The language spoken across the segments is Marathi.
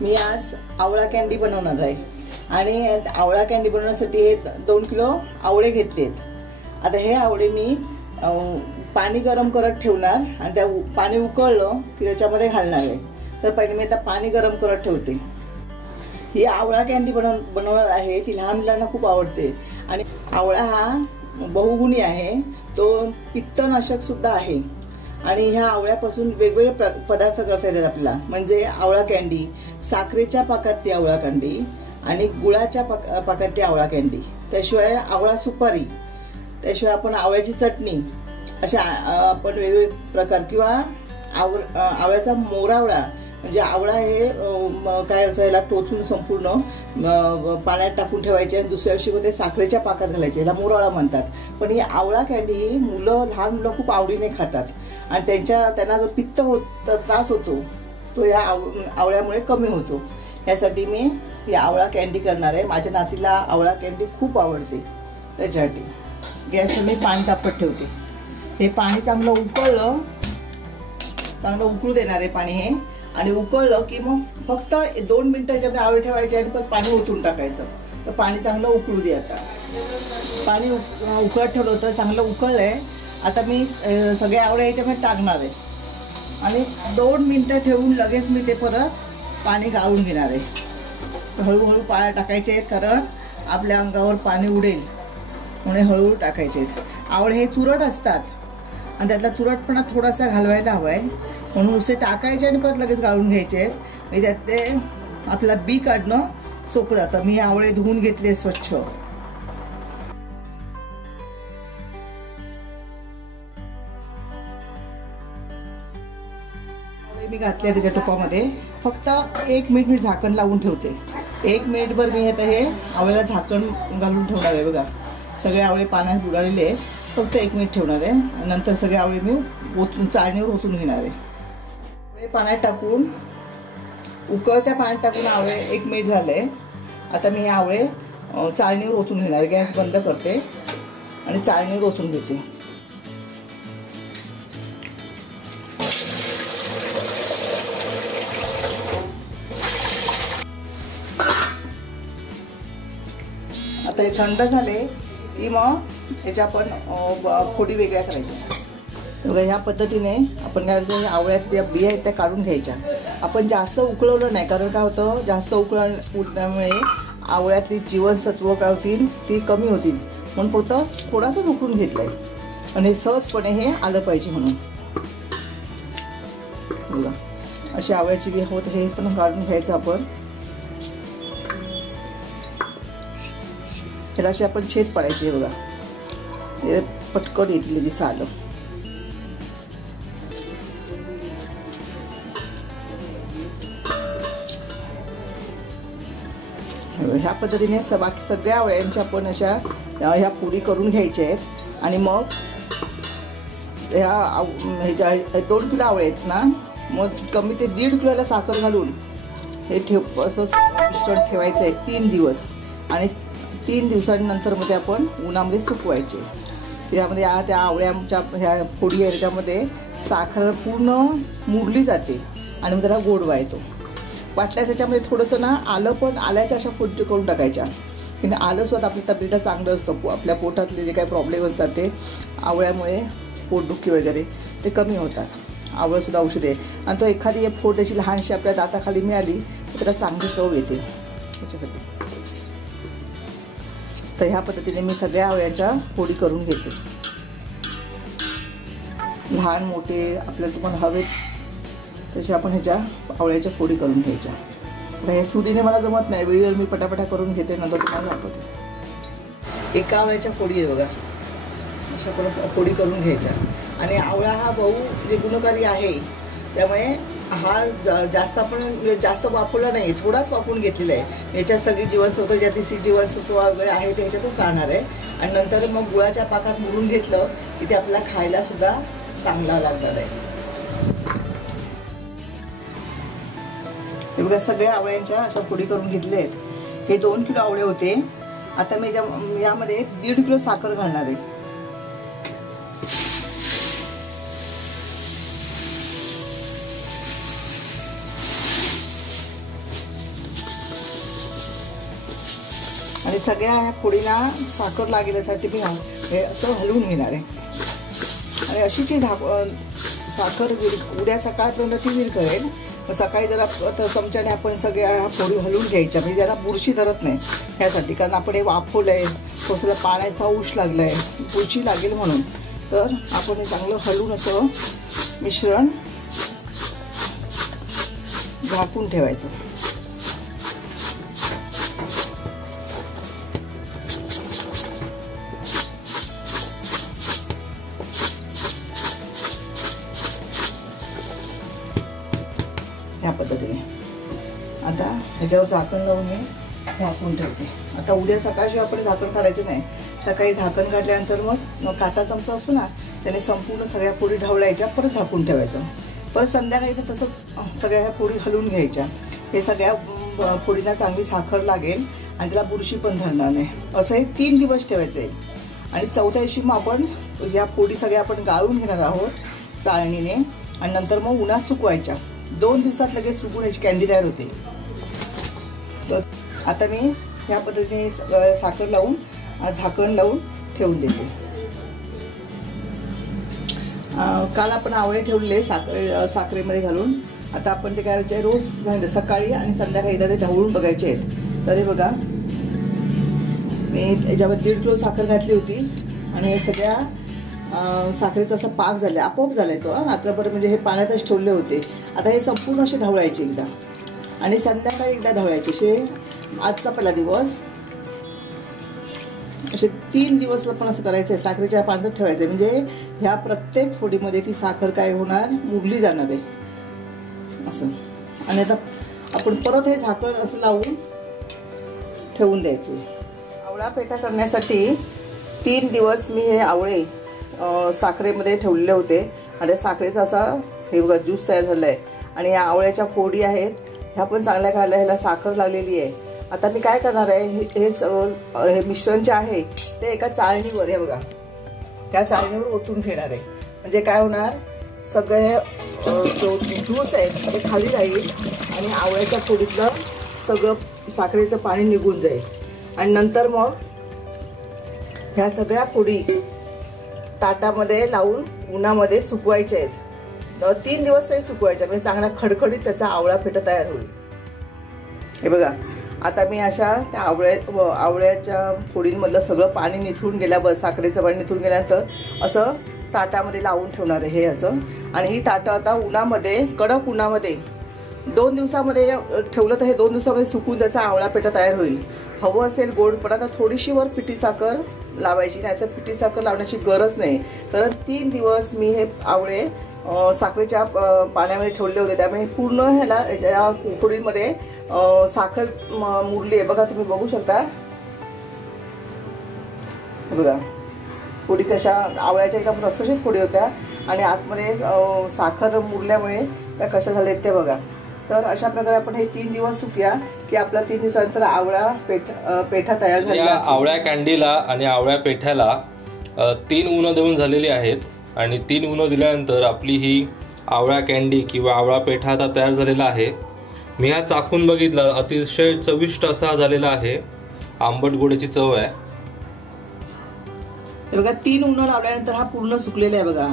मी आज आवळा कॅन्डी बनवणार आहे आणि आवळा कॅन्डी बनवण्यासाठी हे 2 किलो आवळे घेतलेत। आता हे आवळे मी पाणी गरम करत ठेवणार आणि त्या पाणी उकळलं की त्याच्यामध्ये घालणार आहे। तर पहिले मी आता पाणी गरम करत ठेवते। ही आवळा कॅन्डी बनवणार आहे, ती लहान मुलांना खूप आवडते आणि आवळा हा बहुगुणी आहे, तो पित्तनाशक सुद्धा आहे आणि ह्या आवळ्यापासून वेगवेगळे पदार्थ करता येतात आपल्याला। म्हणजे आवळा कॅन्डी, साखरेच्या पाकातली आवळा कॅन्डी आणि गुळाच्या पाकातली आवळा कॅन्डी, त्याशिवाय आवळा सुपारी, त्याशिवाय आपण आवळ्याची चटणी, अशा आपण वेगवेगळे प्रकार, किंवा आवळ्याचा मोरावळा, म्हणजे आवळा हे काय याला टोचून संपूर्ण पाण्यात टाकून ठेवायचे आणि दुसऱ्या दिवशी ते साखरेच्या पाकात घालायचे, याला मोरावळा म्हणतात। पण ही आवळा कॅन्डी ही लहान मुलं खूप आवडीने खातात आणि त्यांना जो पित्त त्रास होतो तो या आवळ्यामुळे कमी होतो। यासाठी मी ही आवळा कॅन्डी करणार आहे। माझ्या नातीला आवळा कॅन्डी खूप आवडते, त्याच्यासाठी गॅसवर मी पाणी तापत ठेवते। हे पाणी चांगलं उकळलं, चांगलं उकळू देणार आहे पाणी हे, आणि उकळलं की मग फक्त 2 मिनिटं याच्यामध्ये आवळे ठेवायचे आणि पण पाणी ओतून टाकायचं। तर पाणी चांगलं उकळू दे। आता पाणी उकळत ठेवलं होतं, चांगलं उकळलंय। आता मी सगळे आवळे याच्यामध्ये टाकणार आहे आणि 2 मिनिटं ठेवून लगेच मी ते परत पाणी गाळून घेणार आहे। हळूहळू पाणी टाकायचे आहेत, कारण आपल्या अंगावर पाणी उडेल म्हणून हळूहळू टाकायचे आहेत। आवळे हे तुरट असतात आणि त्यातला तुरटपणा थोडासा घालवायला हवाय, म्हणून उसे टाकायचे आणि परत लगेच गाळून घ्यायचे। म्हणजे त्यात ते आपल्याला बी काढणं सोपं जातं। मी आवळे धुवून घेतले स्वच्छ। मी घातले त्याच्या टोपामध्ये, फक्त 1 मिनिट मी झाकण लावून ठेवते। 1 मिनिटभर मी आता हे आवळ्याला झाकण घालून ठेवणार आहे। बघा, सगळे आवळे पाण्यात बुडालेले आहेत, फक्त 1 मिनिट ठेवणार आहे। नंतर सगळे आवळे मी चाळणीवर ओतून घेणार आहे। पाण्यात टाकून, उकळत्या पाण्यात टाकून आवळे 1 मिनिट झाले। आता मी हे आवळे चाळणीवर ओतून घेणार। गॅस बंद करते आणि चाळणीवर ओतून घेते। आता हे थंड झाले की मग याच्या आपण फोडी वेगळ्या करायच्या। बघा, ह्या पद्धतीने आपण काय करायचं, आवळ्यातल्या बिया आहेत त्या काढून घ्यायच्या। आपण जास्त उकळवलं नाही, कारण काय होतं, जास्त उकळल्यामुळे आवळ्यातली जीवनसत्व काय होतील, ती कमी होतील, म्हणून फक्त थोडासाच उकळून घेतलंय आणि सहजपणे हे आलं पाहिजे म्हणून। बघा, अशी आवळ्याची बी होत, हे पण काढून घ्यायचं आपण। ह्याला अशी आपण छेद पाडायची। बघा, हे पटकन येतील जी सालं। ह्या पद्धतीने बाकी सगळ्या आवळ्यांच्या आपण अशा ह्या पुरी करून घ्यायच्या आहेत आणि मग ह्या 2 किलो आवळे आहेत ना, मग कमी ते 1.5 किलोला साखर घालून हे असं मिश्रण ठेवायचं आहे 3 दिवस आणि 3 दिवसांनंतर मध्ये आपण उन्हामध्ये सुकवायचे। त्यामध्ये त्या आवळ्याच्या ह्या फोडी आहेत त्यामध्ये साखर पूर्ण मुरली जाते आणि मग त्याला गोडवा येतो। वाटल्यास याच्यामध्ये थोडंसं ना आलं, पण आल्याच्या अशा फोडी करून टाकायच्या, की आलं सुद्धा आपल्या तब्येतीला चांगलं असतं। आपल्या पोटातले जे काही प्रॉब्लेम असतात ते आवळ्यामुळे, पोटदुखी वगैरे ते कमी होतात। आवळं सुद्धा औषध आहे आणि तो एखादी फोड त्याची लहानशी आपल्या दाताखाली मिळाली तर त्याला चांगली चव येते त्याच्यासाठी। तर ह्या पद्धतीने मी सगळ्या आवळ्याच्या फोडी करून घेते, लहान मोठे आपल्याला तुम्हाला हवेत तसे आपण ह्याच्या आवळ्याच्या फोडी करून घ्यायच्या। आता हे सुरीने मला जमत नाही, व्हिडिओवर मी पटापटा करून घेते, नंतर तुम्हाला दाखवते। एका आवळ्याच्या फोडी आहे बघा, अशा फोडी करून घ्यायच्या। आणि आवळा हा गुणकारी आहे, त्यामुळे हा जास्त आपण जास्त वापरला नाही, थोडाच वापरून घेतलेला आहे। याच्यात सगळी जीवनसत्व, ज्यातली जीवनसत्व वगैरे आहे ते ह्याच्यातच राहणार आहे आणि नंतर मग गुळाच्या पाकात मुरून घेतलं की ते आपल्याला खायला सुद्धा चांगला लागणार आहे। हे बघा, सगळ्या आवळ्यांच्या अशा फोडी करून घेतल्या आहेत। हे 2 किलो आवळे होते। आता मी यामध्ये 1.5 किलो साखर घालणार आहे। आणि सगळ्या ह्या फोडीला साखर लागेल यासाठी मी हे असं हलवून घेणार आहे. आणि अशीच ही साखर उद्या सकाळपर्यंत ती विरघळेल. सकाळी जरा चमच्याने आपण सगळ्या ह्या फोडी हलवून घ्यायच्या, म्हणजे जरा बुरशी धरत नाही ह्यासाठी, कारण आपण हे वाफवलं आहे, थोडंसं पाण्याचा ऊश लागला आहे, बुरशी लागेल म्हणून. तर आपण हे चांगलं हलवून असं मिश्रण झाकून ठेवायचं. ह्या पद्धतीने आता ह्याच्यावर झाकण लावून हे झाकून ठेवते. आता उद्या सकाळशी आपण झाकण काढायचं नाही. सकाळी झाकण काढल्यानंतर मग काटा चमचा असतो ना, त्याने संपूर्ण सगळ्या पोळी ढवळायच्या, परत झाकून ठेवायचं. परत संध्याकाळी तर तसंच सगळ्या ह्या पोळी हलवून घ्यायच्या. हे सगळ्या पोळींना चांगली साखर लागेल आणि त्याला बुरशी पण धरणार नाही. असं हे 3 दिवस ठेवायचं आहे. आणि चौथ्या दिवशी मग आपण या पोळी सगळ्या आपण गाळून घेणार आहोत चाळणीने, आणि नंतर मग उन्हात सुकवायच्या. 2 दिवसात लगेच सुकून याची कँडी तयार होते. तर आता मी ह्या पद्धतीने साखर लावून झाकण लावून ठेवून देते. काल आपण आवळे ठेवले साखरेमध्ये घालून. आता आपण ते काय करायचे, रोज सकाळी आणि संध्याकाळी एकदा ते ढवळून बघायचे आहेत. तर हे बघा, मी याच्यावर 1.5 किलो साखर घातली होती आणि हे सगळ्या साखरेचा असा पाक झाला, आपोआप झालाय तो. रात्रभर म्हणजे हे पाण्यातच ठेवले होते. आता हे संपूर्ण असे ढवळायचे एकदा आणि संध्याकाळी एकदा ढवळायचे. असे आजचा पहिला दिवस, असे 3 दिवस आपण असं करायचं आहे. साखरेच्या पाण्यात ठेवायचं आहे, म्हणजे ह्या प्रत्येक फोडीमध्ये ती साखर काय होणार, मुरली जाणार आहे असं. आणि आता आपण परत हे झाकण असं लावून ठेवून द्यायचे. आवळा पेठा करण्यासाठी 3 दिवस मी हे आवळे साखरेमध्ये ठेवलेले होते. आणि साखरेचा असा हे बघा ज्यूस तयार झाला आहे. आणि या आवळ्याच्या फोडी आहेत, ह्या पण चांगल्या खायला ह्याला साखर लागलेली आहे. आता मी काय करणार आहे, हे मिश्रण जे आहे ते एका चाळणीवर, हे बघा त्या चाळणीवर ओतून घेणार आहे. म्हणजे काय होणार, सगळे जो ज्यूस आहे ते खाली राहील आणि आवळ्याच्या फोडीतलं सगळं साखरेचं पाणी निघून जाईल. आणि नंतर मग ह्या सगळ्या फोडी ताटामध्ये लावून उन्हामध्ये सुकवायच्या आहेत. 3 दिवस तरी सुकवायच्या, म्हणजे चांगला खडखडीत त्याचा आवळा पेठा तयार होईल. हे बघा, आता मी अशा त्या आवळ्याच्या फोडींमधलं सगळं पाणी निथळून गेल्या, साखरेचं पाणी निथळून गेल्यानंतर असं ताटामध्ये लावून ठेवणार आहे हे असं. आणि ही ताटं आता उन्हामध्ये, कडक उन्हामध्ये 2 दिवसामध्ये ठेवलं तर हे 2 दिवसामध्ये सुकून त्याचा आवळा पेठा तयार होईल. हवं असेल गोड, पण आता थोडीशी वर पिठी साखर लावायची, नाही तर पिठी साखर लावण्याची गरज नाही. कारण 3 दिवस मी हे आवळे साखरेच्या पाण्यामध्ये ठेवले होते, त्यामुळे पूर्ण ह्याला या फोडीमध्ये साखर मुरली आहे. बघा, तुम्ही बघू शकता, बघा फोडी कशा आवळ्याच्या एकदम रसरशीत फोडी होत्या आणि आतमध्ये साखर मुरल्यामुळे त्या कशा झाल्या ते बघा. तर अशा प्रकारे आपण हे 3 दिवस सुकूया की आपला 3 दिवसानंतर आवळा पेठा तयार झाला. आवळ्या कँडीला आणि आवळ्या पेठ्याला 3 उन्हं देऊन झालेली आहेत. आणि 3 उन्हं दिल्यानंतर आपली ही आवळा कँडी किंवा आवळा पेठा आता तयार झालेला आहे. मी हा चाखून बघितला, अतिशय चविष्ट असा झालेला आहे. आंबट गोडीची चव आहे. बघा, 3 उन्हं लावल्यानंतर हा पूर्ण सुकलेला आहे. बघा,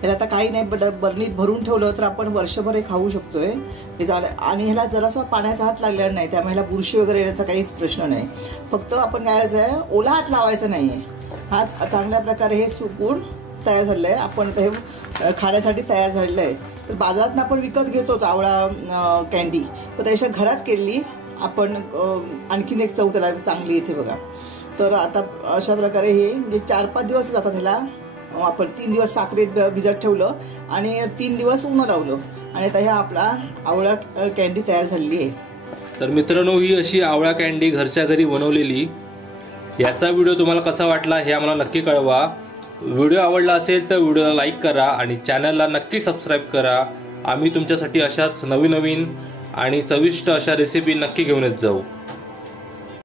ह्याला आता काही नाही, बरणीत भरून ठेवलं तर आपण वर्षभर हे खाऊ शकतोय. हे झालं. आणि ह्याला जरासा पाण्याचा हात लागलेला नाही, त्यामुळे ह्याला बुरशी वगैरे येण्याचा काहीच प्रश्न नाही. फक्त आपण काय करायचं आहे, ओला हात लावायचा नाहीये. हात चांगल्या प्रकारे हे सुकून तयार झालेलं आहे. आपण हे खाण्यासाठी तयार झालेलं आहे. तर बाजारात आपण विकत घेतोच आवळा कँडी, पण त्याच्या घरात केलेली आपण आणखीन एक चव त्याला चांगली इथे बघा. तर आता अशा प्रकारे हे म्हणजे 4-5 दिवस जातात ह्याला. आपण 3 दिवस साखरेत भिजत ठेवलं आणि 3 दिवस उन्हं लावलं आणि आता ह्या आपला आवळा कँडी तयार झालेली आहे. तर मित्रांनो, ही अशी आवळा कँडी घरच्या घरी बनवलेली. याचा व्हिडिओ तुम्हाला कसा वाटला हे आम्हाला नक्की कळवा. व्हिडिओ आवडला असेल तर व्हिडिओला लाईक करा आणि चॅनलला नक्की सबस्क्राईब करा. आम्ही तुमच्यासाठी अशाच नवीन आणि चविष्ट अशा रेसिपी नक्की घेऊन येत जाऊ.